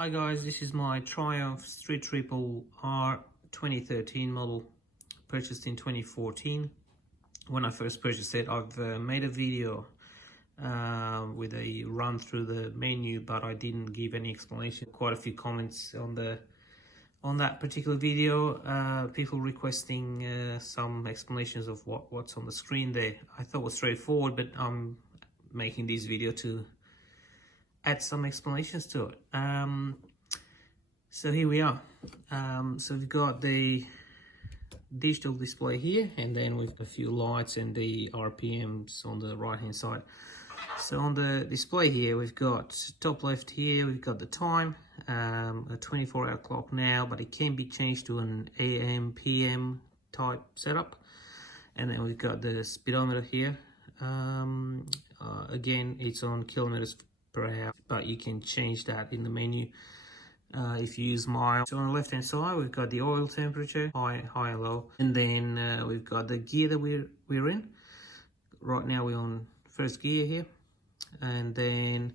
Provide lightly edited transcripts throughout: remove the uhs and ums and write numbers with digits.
Hi guys, this is my Triumph Street Triple R 2013 model, purchased in 2014. When I first purchased it, I've made a video with a run through the menu, but I didn't give any explanation. Quite a few comments on that particular video, people requesting some explanations of what's on the screen there. I thought it was straightforward, but I'm making this video to add some explanations to it. So here we are. So we've got the digital display here, and then we've got a few lights and the RPMs on the right hand side. So on the display here, we've got top left here, we've got the time, a 24-hour clock now, but it can be changed to an AM PM type setup. And then we've got the speedometer here. Again, it's on kilometers per hour, but you can change that in the menu if you use miles. So on the left hand side, we've got the oil temperature, high and low, and then we've got the gear that we're in. Right now we're on first gear here, and then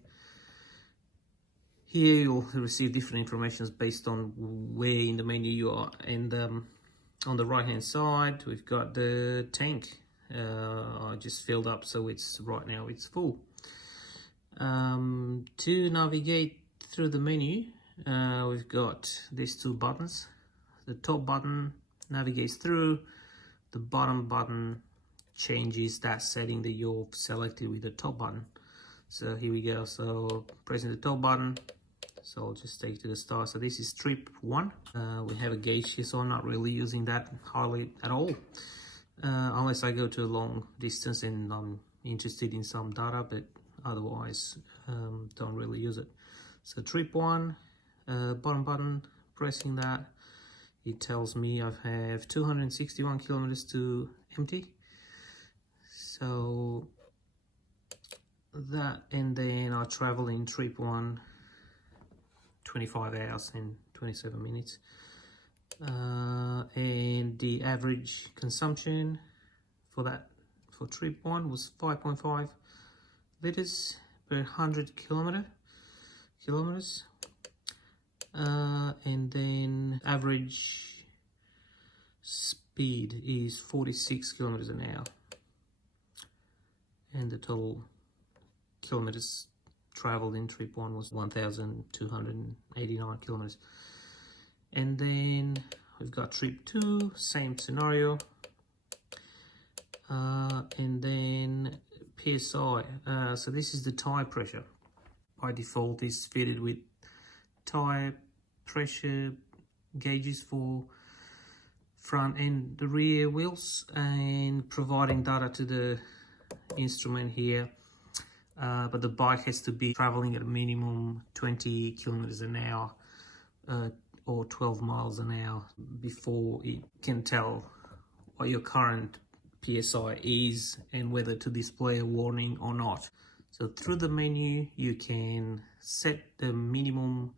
here you'll receive different information based on where in the menu you are. And on the right hand side, we've got the tank. I just filled up, so it's right now it's full. To navigate through the menu, we've got these two buttons. The top button navigates through, the bottom button changes that setting that you've selected with the top button. So here we go. So pressing the top button, so I'll just take to the start. So this is trip 1. We have a gauge here, so I'm not really using that hardly at all, unless I go to a long distance and I'm interested in some data, but otherwise don't really use it. So trip 1, bottom button, pressing that, it tells me I have 261 kilometers to empty. So that, and then I travel in trip 1 25 hours and 27 minutes, and the average consumption for trip 1 was 5.5 liters per 100 kilometers, and then average speed is 46 kilometers an hour, and the total kilometers traveled in trip 1 was 1,289 kilometers. And then we've got trip 2, same scenario, and then PSI. So this is the tire pressure. By default, is fitted with tire pressure gauges for front and the rear wheels, and providing data to the instrument here. But the bike has to be traveling at a minimum 20 kilometers an hour or 12 miles an hour before it can tell what your current PSI is and whether to display a warning or not. So through the menu, you can set the minimum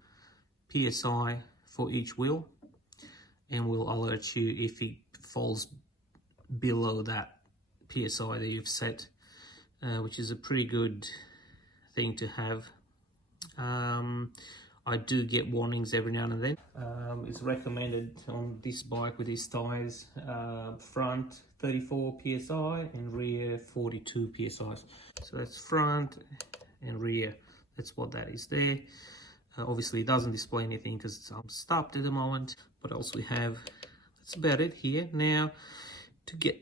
PSI for each wheel, and will alert you if it falls below that PSI that you've set, which is a pretty good thing to have. I do get warnings every now and then. It's recommended on this bike with these tires, front 34 psi and rear 42 psi. So that's front and rear, that's what that is there. Obviously it doesn't display anything because I'm stopped at the moment, but also we have, that's about it here. Now to get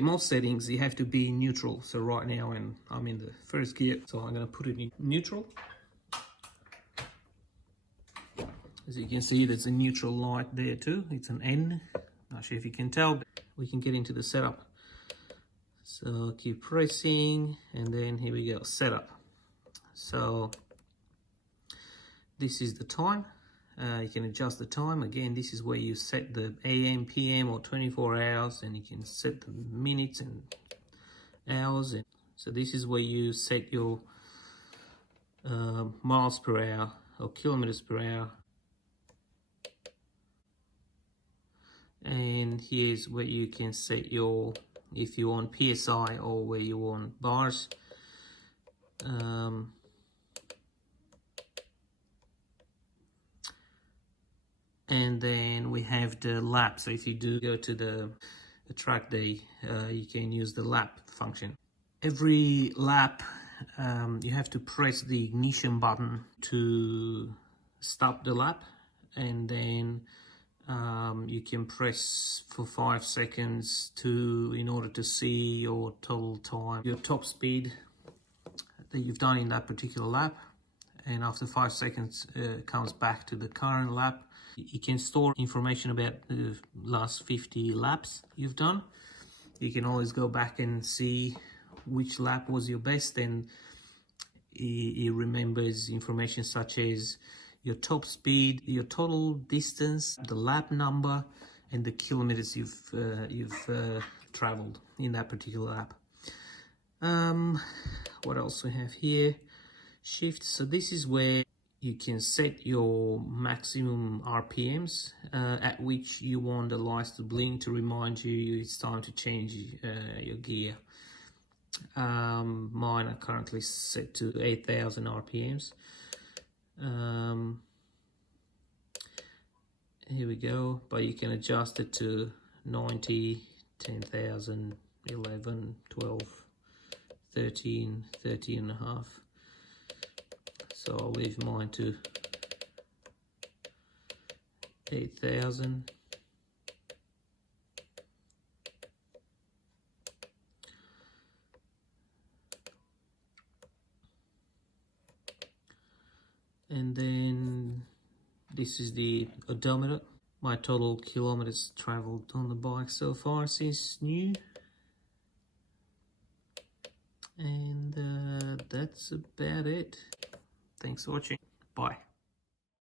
more settings, you have to be in neutral. So right now I'm in the first gear, so I'm going to put it in neutral. As you can see, there's a neutral light there too. It's an N. Not sure if you can tell, but we can get into the setup. So keep pressing, and then here we go, setup. So this is the time. You can adjust the time. Again, this is where you set the AM, PM, or 24 hours, and you can set the minutes and hours. And so this is where you set your miles per hour or kilometers per hour. And here's where you can set your, if you want PSI or where you want bars. And then we have the lap. So if you do go to the track day, you can use the lap function. Every lap, you have to press the ignition button to stop the lap, and then you can press for 5 seconds in order to see your total time, your top speed that you've done in that particular lap. And after 5 seconds, it comes back to the current lap. You can store information about the last 50 laps you've done. You can always go back and see which lap was your best, and it remembers information such as your top speed, your total distance, the lap number, and the kilometers you've traveled in that particular lap. What else we have here? Shift. So this is where you can set your maximum RPMs at which you want the lights to blink to remind you it's time to change your gear. Mine are currently set to 8,000 RPMs. Here we go, but you can adjust it to 90, 10,000, 11, 12, 13, 13 and a half. So I'll leave mine to 8,000. And then this is the odometer, my total kilometers traveled on the bike so far since new. And that's about it. Thanks for watching. Bye.